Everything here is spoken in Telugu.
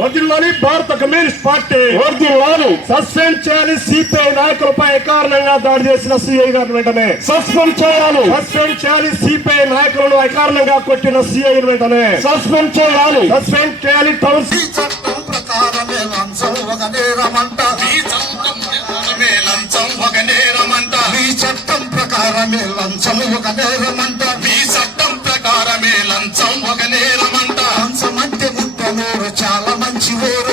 వర్ధిల్లాలి భారత కమ్యూనిస్ట్ పార్టీ, వర్ధిల్లాలి. సస్పెండ్ చేయాలి సిపిఐ నాయకులపై అకారణంగా దాడి చేసిన సిఐ గారిని వెంటనే సస్పెండ్ చేయాలి. సస్పెండ్ చేయాలి. సిపిఐ నాయకులను అకారణంగా కొట్టిన సిఐ వెంటనే సస్పెండ్ చేయాలి. సస్పెండ్ చేయాలి. టౌన్ చట్టం ప్రకారమే లంచం ఒక నేరమంట. ఈ చట్టం ప్రకారమే లంచం ఒక నేరమంట. ఈ చట్టం ప్రకారమే లంచం ఒక నేరమంట. ఈ చట్టం ప్రకారమే లంచం ఒక నేరమంట. లంచమంటే ముట్టనూరు చాలా మంచి ఊరు.